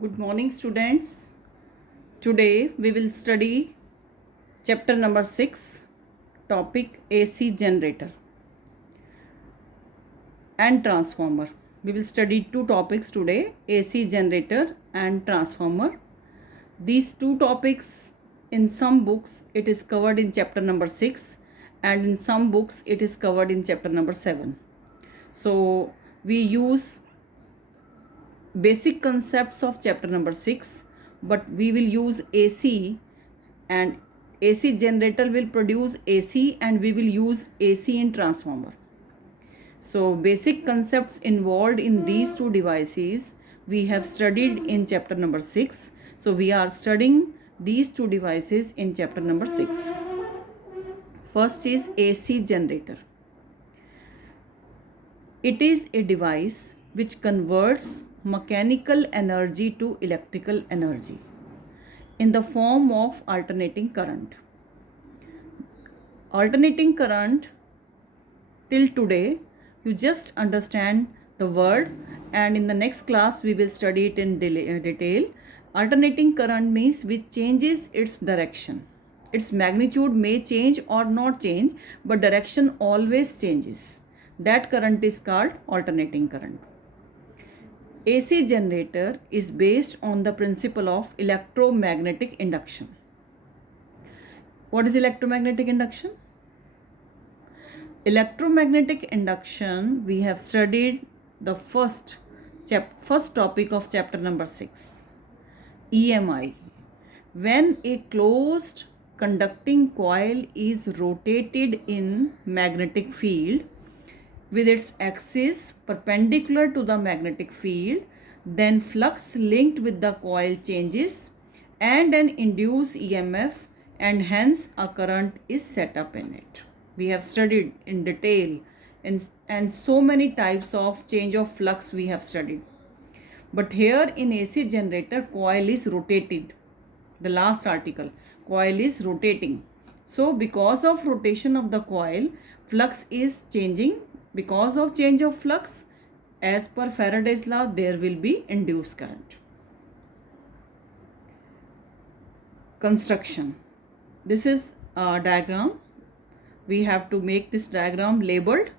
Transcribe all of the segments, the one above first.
Good morning, students. Today we will study chapter number 6, topic AC generator and transformer. We will study two topics today, AC generator and transformer. These two topics, in some books it is covered in chapter number 6, and in some books it is covered in chapter number 7. So we use basic concepts of chapter number 6, but we will use AC, and AC generator will produce AC, and we will use AC in transformer. So basic concepts involved in these two devices we have studied in chapter number 6. So we are studying these two devices in chapter number 6. First is AC generator. It is a device which converts mechanical energy to electrical energy in the form of alternating current. Alternating current, till today you just understand the word, and in the next class we will study it in detail. Alternating current means which changes its direction. Its magnitude may change or not change, but direction always changes. That current is called alternating current. AC generator is based on the principle of electromagnetic induction. What is electromagnetic induction? Electromagnetic induction, we have studied the first topic of chapter number 6, EMI. When a closed conducting coil is rotated in magnetic field with its axis perpendicular to the magnetic field, then flux linked with the coil changes and an induced EMF, and hence a current is set up in it. We have studied in detail, and so many types of change of flux we have studied. But here in AC generator, coil is rotated. The last article, coil is rotating. So because of rotation of the coil, flux is changing. Because of change of flux, as per Faraday's law, there will be induced current. Construction. This is a diagram. We have to make this diagram labeled.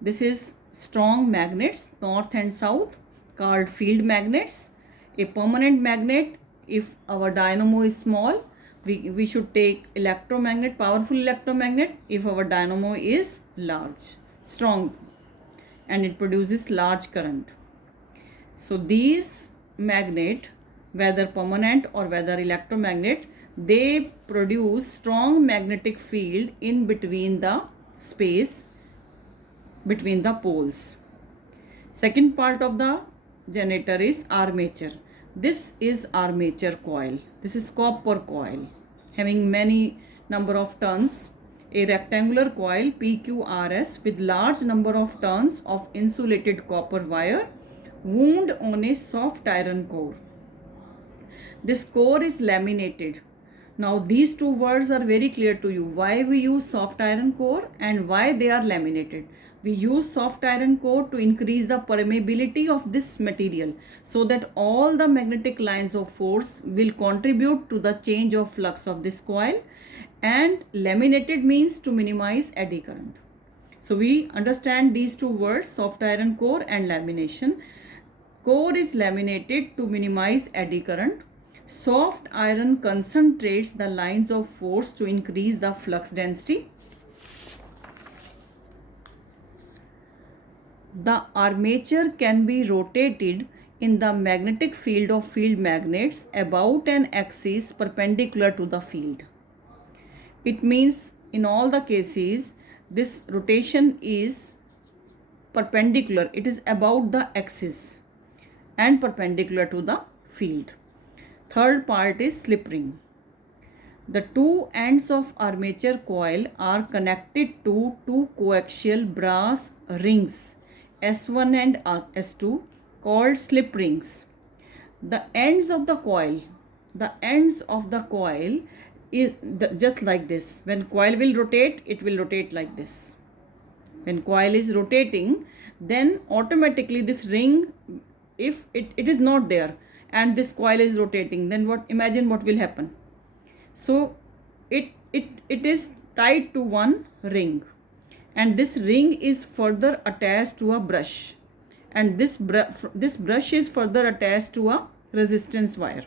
This is strong magnets, north and south, called field magnets. A permanent magnet, if our dynamo is small, we should take electromagnet, powerful electromagnet, if our dynamo is large, strong, and it produces large current. So these magnet, whether permanent or whether electromagnet, they produce strong magnetic field in between the space between the poles. Second part of the generator is armature. This is armature coil. This is copper coil having many number of turns. A rectangular coil PQRS with large number of turns of insulated copper wire wound on a soft iron core. This core is laminated. Now these two words are very clear to you. Why we use soft iron core and why they are laminated. We use soft iron core to increase the permeability of this material so that all the magnetic lines of force will contribute to the change of flux of this coil, and laminated means to minimize eddy current. So we understand these two words, soft iron core and lamination. Core is laminated to minimize eddy current. Soft iron concentrates the lines of force to increase the flux density. The armature can be rotated in the magnetic field of field magnets about an axis perpendicular to the field. It means in all the cases this rotation is perpendicular. It is about the axis and perpendicular to the field. Third part is slip ring. The two ends of armature coil are connected to two coaxial brass rings, S1 and S2, called slip rings. The ends of the coil is just like this. When coil will rotate, it will rotate like this. When coil is rotating, then automatically this ring, if it is not there, and this coil is rotating, then what, imagine what will happen. So it is tied to one ring, and this ring is further attached to a brush, and this brush is further attached to a resistance wire.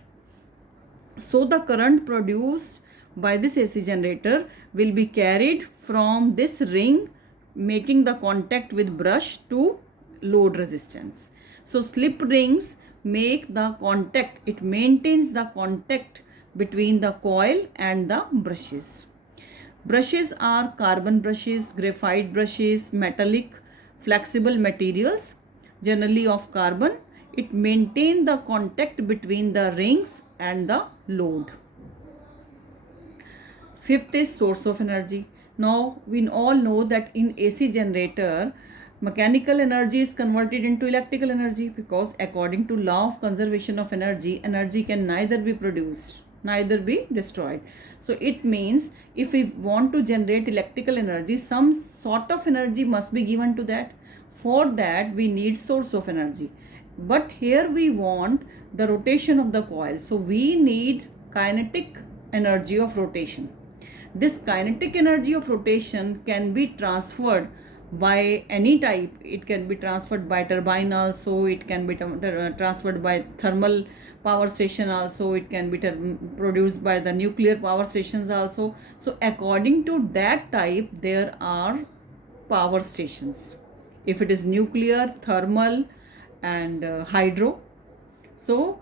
So the current produced by this AC generator will be carried from this ring making the contact with brush to load resistance. So slip rings make the contact, it maintains the contact between the coil and the brushes. Brushes are carbon brushes, graphite brushes, metallic, flexible materials, generally of carbon. It maintains the contact between the rings and the load. Fifth is source of energy. Now we all know that in AC generator, mechanical energy is converted into electrical energy, because according to law of conservation of energy, energy can neither be produced neither be destroyed. So it means if we want to generate electrical energy, some sort of energy must be given to that. For that we need source of energy. But here we want the rotation of the coil, so we need kinetic energy of rotation. This kinetic energy of rotation can be transferred by any type. It can be transferred by turbine also, it can be transferred by thermal power station also, it can be produced by the nuclear power stations also. So according to that type there are power stations, if it is nuclear, thermal and hydro. So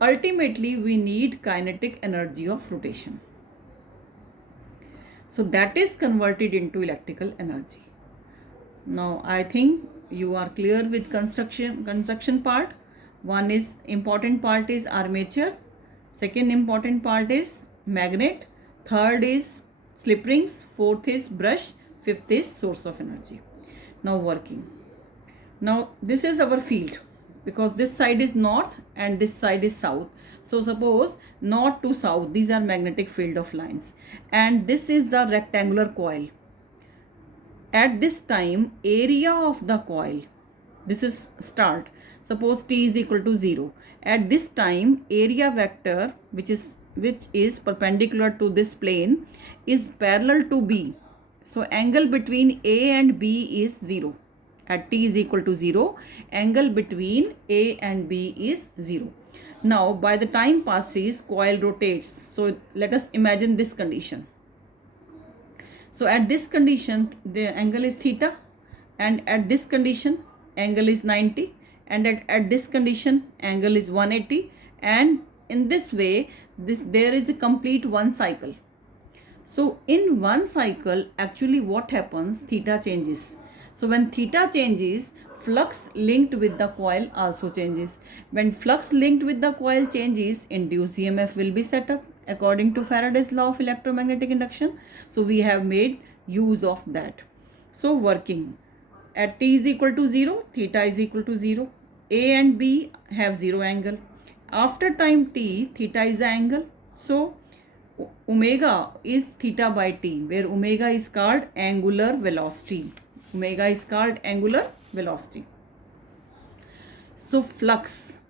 ultimately we need kinetic energy of rotation, so that is converted into electrical energy. Now I think you are clear with construction part. One is important part is armature, second important part is magnet, third is slip rings, fourth is brush, fifth is source of energy. Now working. Now this is our field, because this side is north and this side is south. So suppose north to south, these are magnetic field of lines, and this is the rectangular coil. At this time, area of the coil, this is start, suppose T is equal to 0. At this time, area vector which is perpendicular to this plane is parallel to B. So angle between A and B is 0. At T is equal to 0, angle between A and B is 0. Now by the time passes, coil rotates. So let us imagine this condition. So at this condition the angle is theta, and at this condition angle is 90, and at this condition angle is 180, and in this way there is a complete one cycle. So in one cycle actually what happens, theta changes. So when theta changes, flux linked with the coil also changes. When flux linked with the coil changes, induced EMF will be set up according to Faraday's law of electromagnetic induction. So we have made use of that. So working at T is equal to 0, theta is equal to 0. A and B have 0 angle. After time T, theta is the angle. So omega is theta by T, where omega is called angular velocity. Omega is called angular velocity. So flux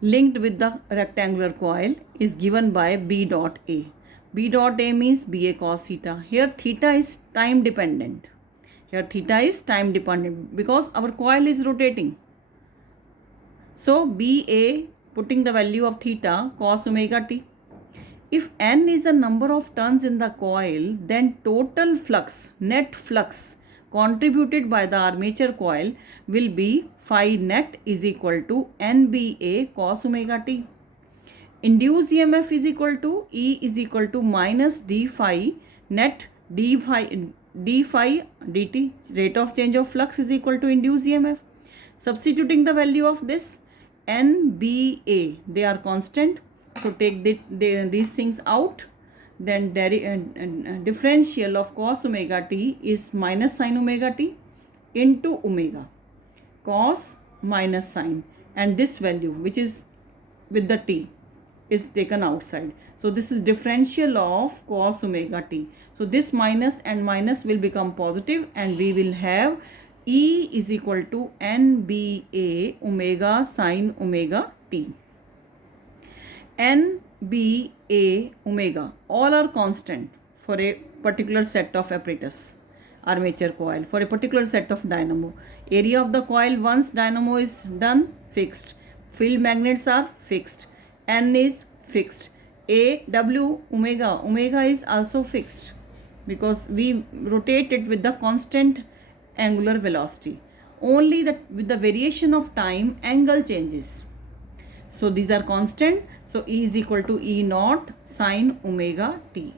linked with the rectangular coil is given by B dot A. B dot A means BA cos theta. Here theta is time dependent. Here theta is time dependent because our coil is rotating. So BA, putting the value of theta, cos omega t. If n is the number of turns in the coil, then total flux, net flux contributed by the armature coil will be phi net is equal to NBA cos omega t. Induced EMF is equal to E is equal to minus d phi net d phi dt. Rate of change of flux is equal to induced EMF. Substituting the value of this NBA, they are constant. So take these things out. Then differential of cos omega t is minus sin omega t into omega. Cos minus sin, and this value which is with the t is taken outside. So this is differential of cos omega t. So this minus and minus will become positive, and we will have E is equal to NBA omega sine omega t. NBA omega, all are constant for a particular set of apparatus, armature coil, for a particular set of dynamo. Area of the coil once dynamo is done, fixed. Field magnets are fixed. N is fixed. A, W, omega is also fixed because we rotate it with the constant angular velocity. Only that with the variation of time, angle changes. So these are constant. So E is equal to E naught sine omega t.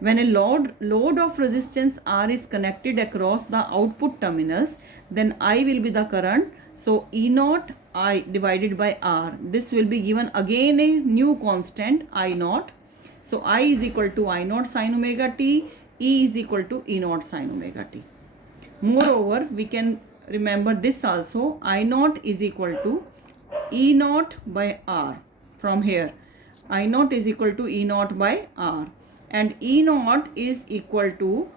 When a load of resistance R is connected across the output terminals, then I will be the current. So E naught I divided by R. This will be given again a new constant I naught. So I is equal to I naught sine omega t. E is equal to E naught sine omega t. Moreover, we can remember this also. I naught is equal to E naught by R. From here, I naught is equal to E naught by R, and E naught is equal to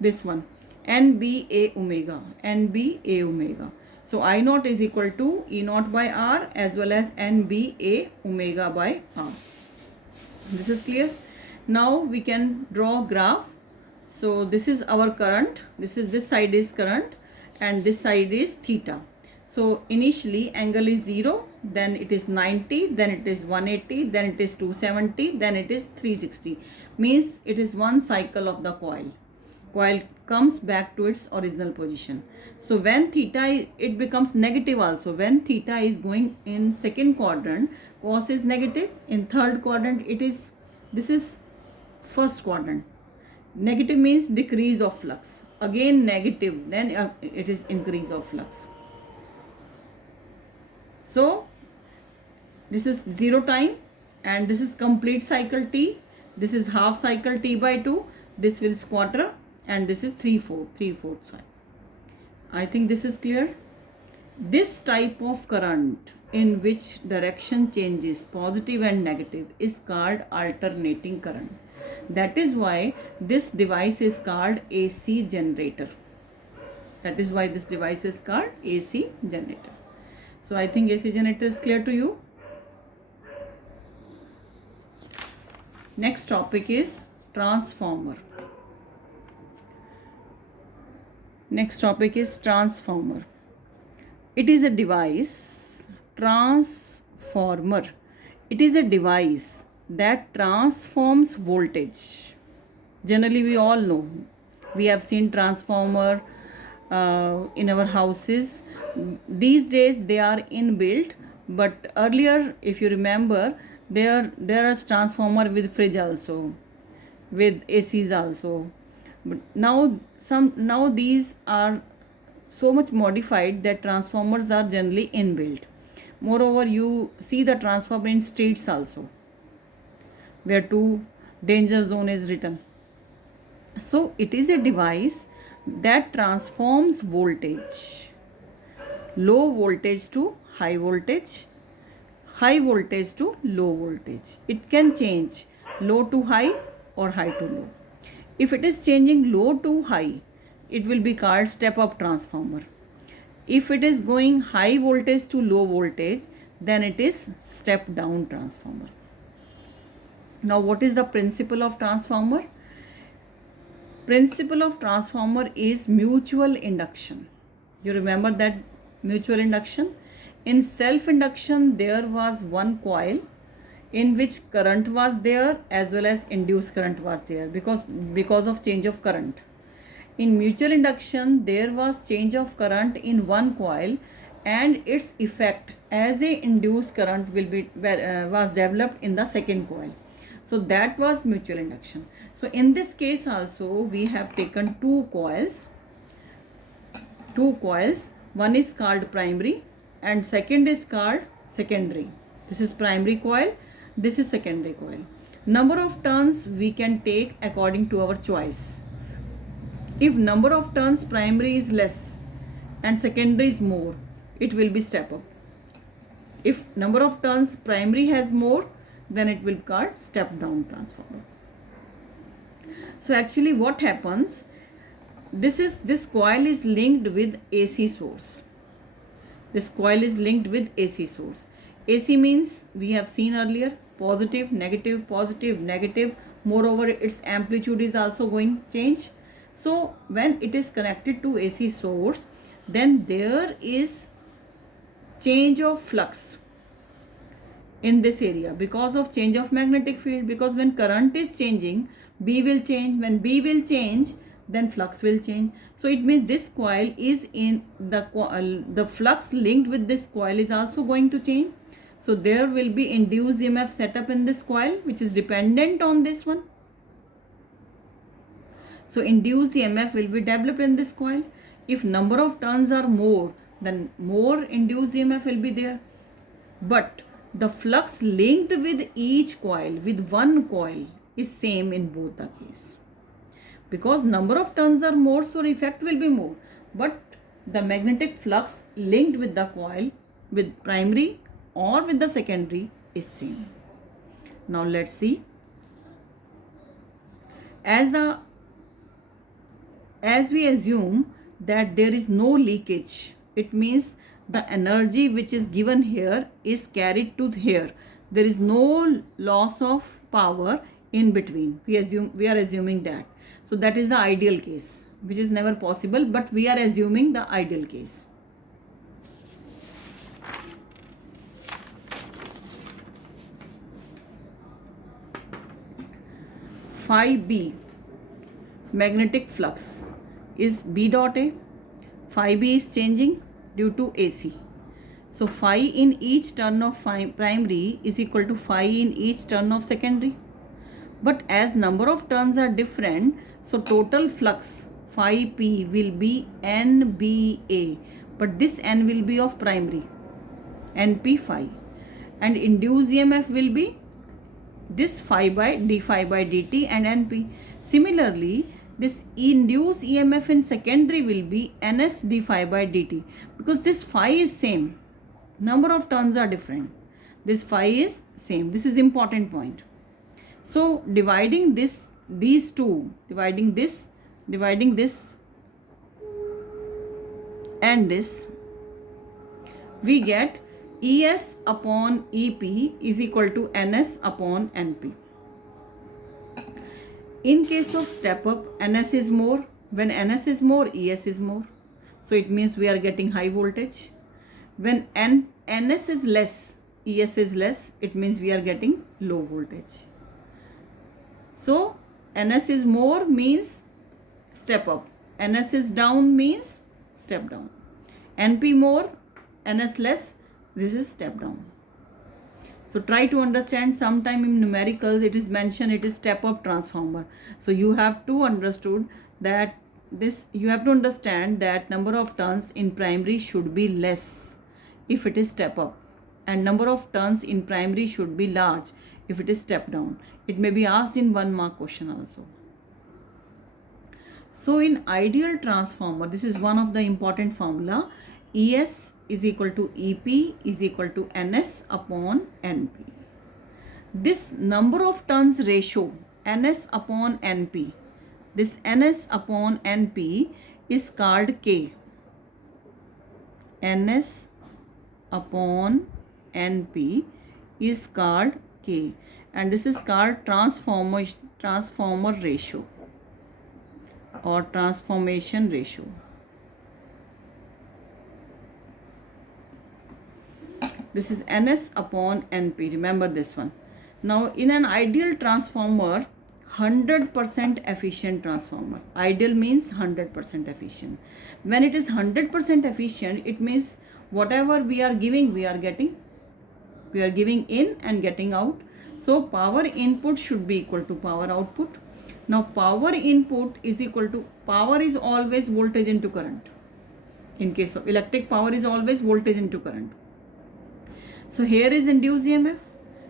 this one, NBA omega, NBA omega. So I naught is equal to E naught by R as well as NBA omega by R. This is clear. Now we can draw graph. So this is our current. This side is current and this side is theta. So initially angle is 0, then it is 90, then it is 180, then it is 270, then it is 360. Means it is one cycle of the coil. Coil comes back to its original position. So when theta it becomes negative also. When theta is going in second quadrant, cos is negative. In third quadrant this is first quadrant. Negative means decrease of flux. Again negative, then it is increase of flux. So this is 0 time and this is complete cycle T. This is half cycle T by 2. This will quarter and this is 3/4 cycle. I think this is clear. This type of current in which direction changes positive and negative is called alternating current. That is why this device is called AC generator. That is why this device is called AC generator. So I think AC generator is clear to you. Next topic is transformer. Next topic is transformer. It is a device, transformer. It is a device that transforms voltage. Generally we all know. We have seen transformer in our houses. These days they are inbuilt, but earlier if you remember there is transformer with fridge also, with ACs also. But now these are so much modified that transformers are generally inbuilt. Moreover, you see the transformer in streets also, where 2 danger zone is written. So it is a device that transforms voltage, low voltage to high voltage, high voltage to low voltage. It can change low to high or high to low. If it is changing low to high, it will be called step up transformer. If it is going high voltage to low voltage, then it is step down transformer. Now what is the principle of transformer? Principle of transformer is mutual induction. You remember that mutual induction? In self induction there was one coil in which current was there as well as induced current was there because of change of current. In mutual induction there was change of current in one coil and its effect as a induced current was developed in the second coil. So that was mutual induction. So in this case also we have taken two coils. One is called primary and second is called secondary. This is primary coil, this is secondary coil. Number of turns we can take according to our choice. If number of turns primary is less and secondary is more, it will be step up. If number of turns primary has more, then it will be called step down transformer. So actually what happens, this coil is linked with AC source. This coil is linked with AC source. AC means we have seen earlier, positive, negative. Moreover, its amplitude is also going change. So when it is connected to AC source, then there is change of flux in this area because of change of magnetic field. Because when current is changing, B will change. When B will change, then flux will change. So it means this coil is in the flux linked with this coil is also going to change. So there will be induced EMF set up in this coil, which is dependent on this one. So induced EMF will be developed in this coil. If number of turns are more, then more induced EMF will be there. But the flux linked with each coil, with one coil, is same in both the case. Because number of turns are more, so effect will be more. But the magnetic flux linked with the coil, with primary or with the secondary, is same. Now let's see. As we assume that there is no leakage, it means the energy which is given here is carried to here. There is no loss of power in between. We are assuming that. So that is the ideal case, which is never possible, but we are assuming the ideal case. Phi B, magnetic flux, is B dot A. Phi B is changing due to AC. So phi in each turn of primary is equal to phi in each turn of secondary. But as number of turns are different, so total flux phi P will be NBA. But this N will be of primary, NP phi. And induced EMF will be this phi by d phi by dt and NP. Similarly, this induced EMF in secondary will be NS d phi by dt. Because this phi is same. Number of turns are different. This phi is same. This is important point. So dividing these two, dividing this and this, we get ES upon EP is equal to NS upon NP. In case of step up, NS is more. When NS is more, ES is more. So it means we are getting high voltage. When NS is less, ES is less, it means we are getting low voltage. So NS is more means step up. NS is down means step down. NP more, NS less, this is step down. So try to understand. Sometime in numericals it is mentioned it is step up transformer. So you have to understand that number of turns in primary should be less if it is step up, and number of turns in primary should be large if it is step down. It may be asked in 1 mark question also. So in ideal transformer, this is one of the important formula. ES is equal to EP is equal to NS upon NP. This number of turns ratio, NS upon NP, this NS upon NP is called K. NS upon NP is called K, and this is called transformer ratio or transformation ratio. This is NS upon NP. Remember this one. Now in an ideal transformer, 100% efficient transformer. Ideal means 100% efficient. When it is 100% efficient, it means whatever we are giving, we are getting. We are giving in and getting out. So power input should be equal to power output. Now power input is equal to, power is always voltage into current. In case of electric, power is always voltage into current. So here is induced EMF,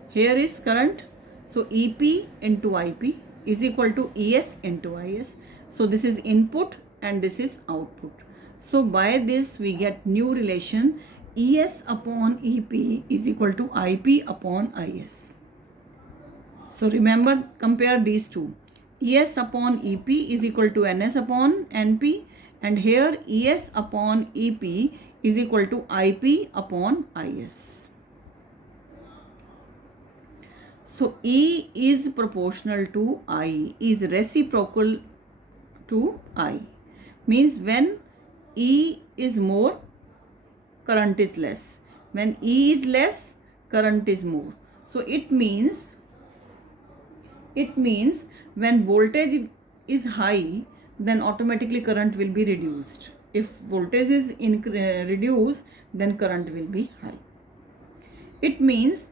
here is current. So EP into IP is equal to ES into IS. So this is input and this is output. So by this we get new relation, ES upon EP is equal to IP upon IS. So remember, compare these two. ES upon EP is equal to NS upon NP, and here ES upon EP is equal to IP upon IS. So E is proportional to I, is reciprocal to I. Means when E is more, current is less. When E is less, current is more. So it means when voltage is high, then automatically current will be reduced. If voltage is reduced, then current will be high. It means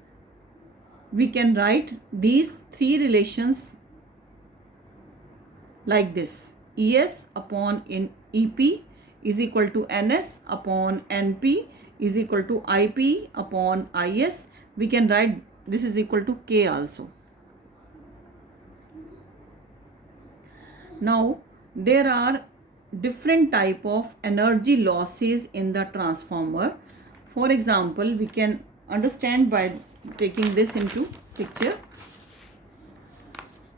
we can write these three relations like this. ES upon EP is equal to NS upon NP is equal to IP upon IS. We can write this is equal to K also. Now there are different type of energy losses in the transformer. For example, we can understand by taking this into picture.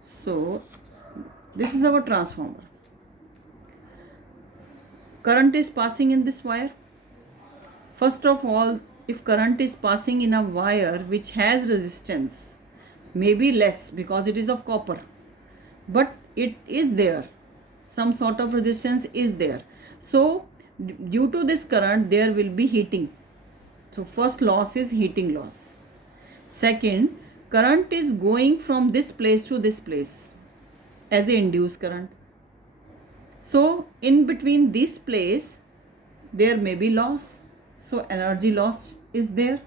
So this is our transformer. Current is passing in this wire. First of all, if current is passing in a wire which has resistance, maybe less because it is of copper, but it is there, some sort of resistance is there. So due to this current there will be heating. So first loss is heating loss. Second, current is going from this place to this place as a induced current. So in between this place there may be loss. So energy loss is there.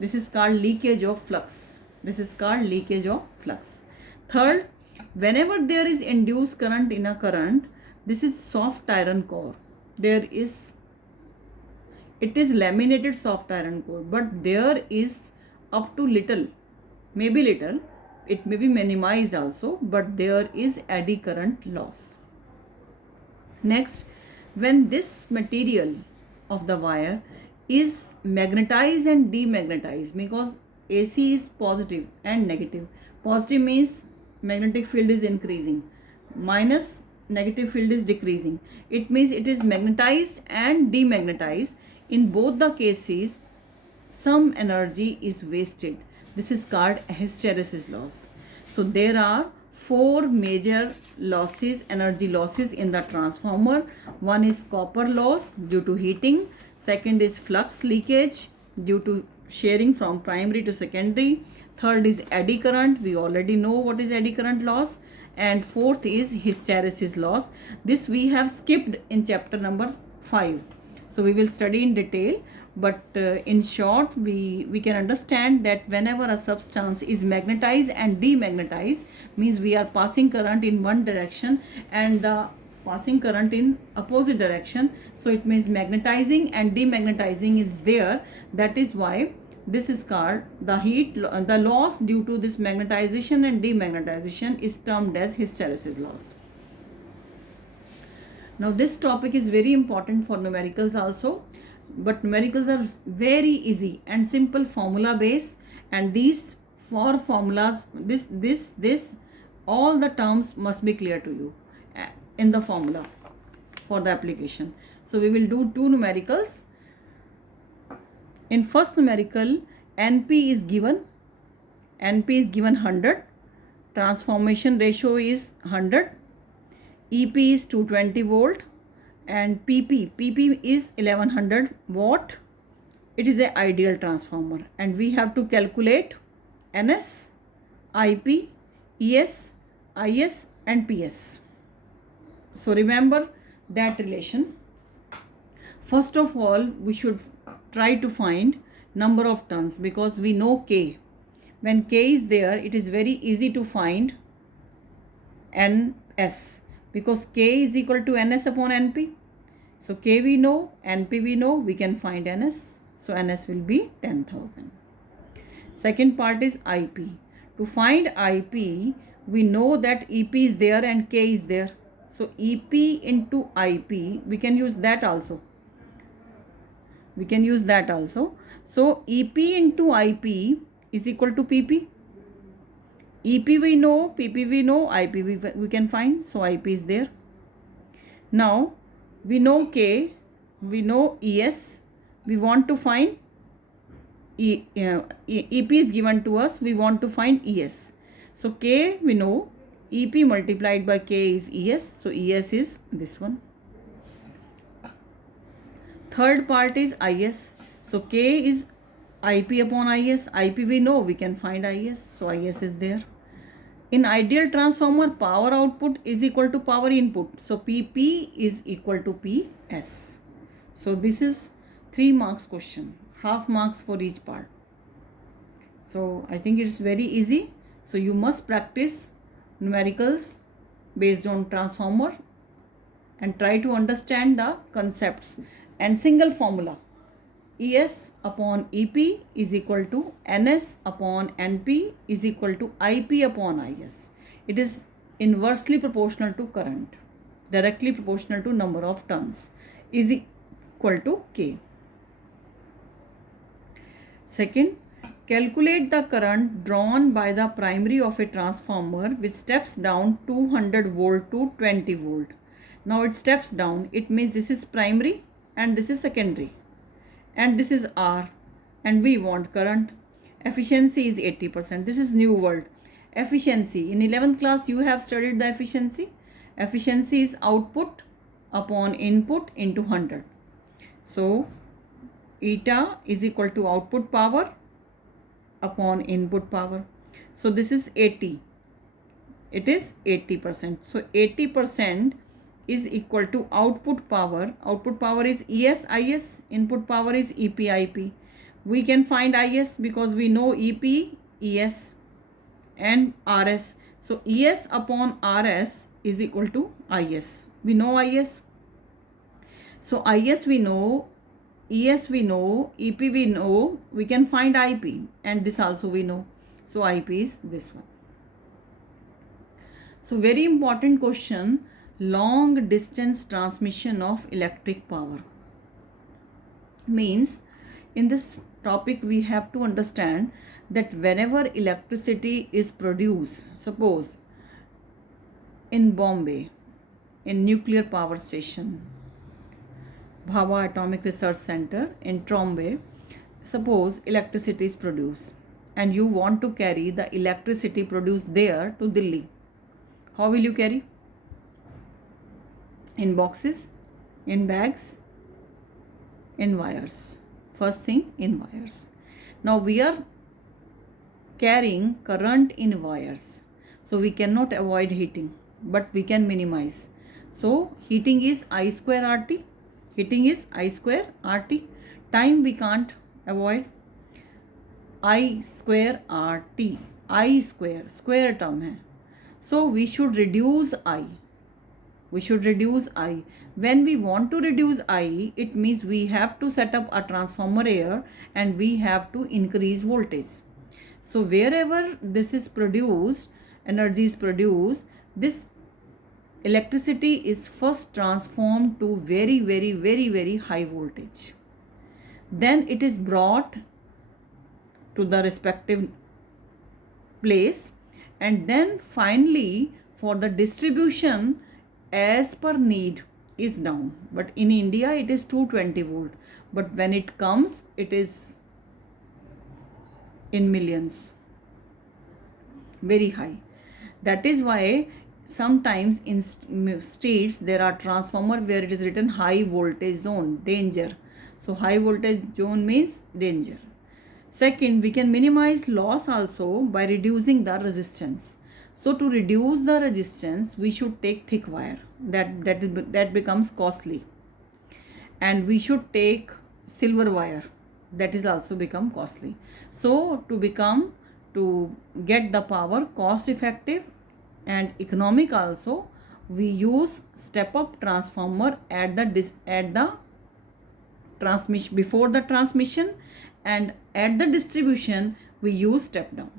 This is called leakage of flux. This is called leakage of flux. Third, whenever there is induced current in a current, this is soft iron core. It is laminated soft iron core, but there is up to little, maybe little, it may be minimized also, but there is eddy current loss. Next, when this material of the wire is magnetized and demagnetized, because AC is positive and negative. Positive means magnetic field is increasing, minus negative field is decreasing. It means it is magnetized and demagnetized. In both the cases, some energy is wasted. This is called hysteresis loss. So there are four major losses, energy losses in the transformer. One is copper loss due to heating. Second is flux leakage due to sharing from primary to secondary. Third is eddy current. We already know what is eddy current loss. And fourth is hysteresis loss. This we have skipped in chapter number 5. So we will study in detail. But in short, we can understand that whenever a substance is magnetized and demagnetized, means we are passing current in one direction and the passing current in opposite direction. So it means magnetizing and demagnetizing is there. That is why this is called the loss due to this magnetization and demagnetization is termed as hysteresis loss. Now this topic is very important for numericals also, but numericals are very easy and simple, formula based, and these four formulas, this all the terms must be clear to you in the formula for the application. So we will do two numericals. In first numerical, NP is given 100, transformation ratio is 100, EP is 220 volt, and PP is 1100 watt. It is an ideal transformer, and we have to calculate NS, IP, ES, IS and PS. So remember that relation. First of all, we should try to find number of turns, because we know K. When K is there, it is very easy to find NS, because K is equal to NS upon NP. So K we know, NP we know, we can find NS. So NS will be 10,000. Second part is IP. To find IP, we know that EP is there and K is there. So EP into IP, we can use that also. So EP into IP is equal to PP. EP we know, PP we know, IP we can find. So IP is there. Now we know K, we know ES. We want to find EP is given to us. We want to find ES. So K we know. EP multiplied by K is ES. So ES is this one. Third part is IS. So K is IP upon IS. IP we know, we can find IS. So IS is there. In ideal transformer, power output is equal to power input. So PP is equal to PS. So this is 3 marks question. Half marks for each part. So I think it's very easy. So you must practice numericals based on transformer and try to understand the concepts. And single formula, ES upon EP is equal to NS upon NP is equal to IP upon IS. It is inversely proportional to current, directly proportional to number of turns, is equal to K. Second, calculate the current drawn by the primary of a transformer which steps down 200 volt to 20 volt. Now it steps down, it means this is primary and this is secondary. And this is R, and we want current. Efficiency is 80%. This is new word. Efficiency. In 11th class, you have studied the efficiency. Efficiency is output upon input into 100. So, eta is equal to output power upon input power. So, this is 80. It is 80%. So, 80% is equal to output power. Output power is ES, IS. Input power is EP, IP. We can find IS because we know EP, ES and RS. So ES upon RS is equal to IS. We know IS. So IS we know, ES we know, EP we know. We can find IP and this also we know. So IP is this one. So very important question. Long distance transmission of electric power means in this topic we have to understand that whenever electricity is produced, suppose in Bombay, in nuclear power station, Bhabha Atomic Research Center in Trombay, suppose electricity is produced and you want to carry the electricity produced there to Delhi. How will you carry? In boxes, in bags, in wires. First thing, in wires. Now we are carrying current in wires. So we cannot avoid heating, but we can minimize. So heating is I square RT. Heating is I square RT. Time we can't avoid. I square RT. I square term hai. So we should reduce I. We should reduce I. When we want to reduce I, it means we have to set up a transformer here and we have to increase voltage. So wherever this is produced, energy is produced, this electricity is first transformed to very high voltage. Then it is brought to the respective place and then finally for the distribution as per need is down. But in India it is 220 volt. But when it comes, it is in millions. Very high. That is why sometimes in streets there are transformer where it is written high voltage zone, danger. So high voltage zone means danger. Second, we can minimize loss also by reducing the resistance. So to reduce the resistance, we should take thick wire. That becomes costly. And we should take silver wire. That is also become costly. So to get the power cost effective and economic also, we use step up transformer at the transmission, before the transmission, and at the distribution we use step down.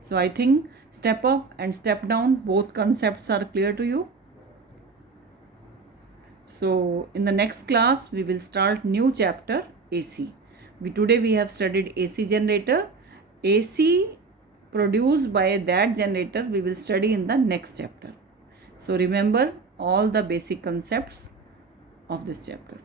So I think step up and step down, both concepts are clear to you. So in the next class we will start new chapter AC. Today we have studied AC generator. AC produced by that generator we will study in the next chapter. So remember all the basic concepts of this chapter.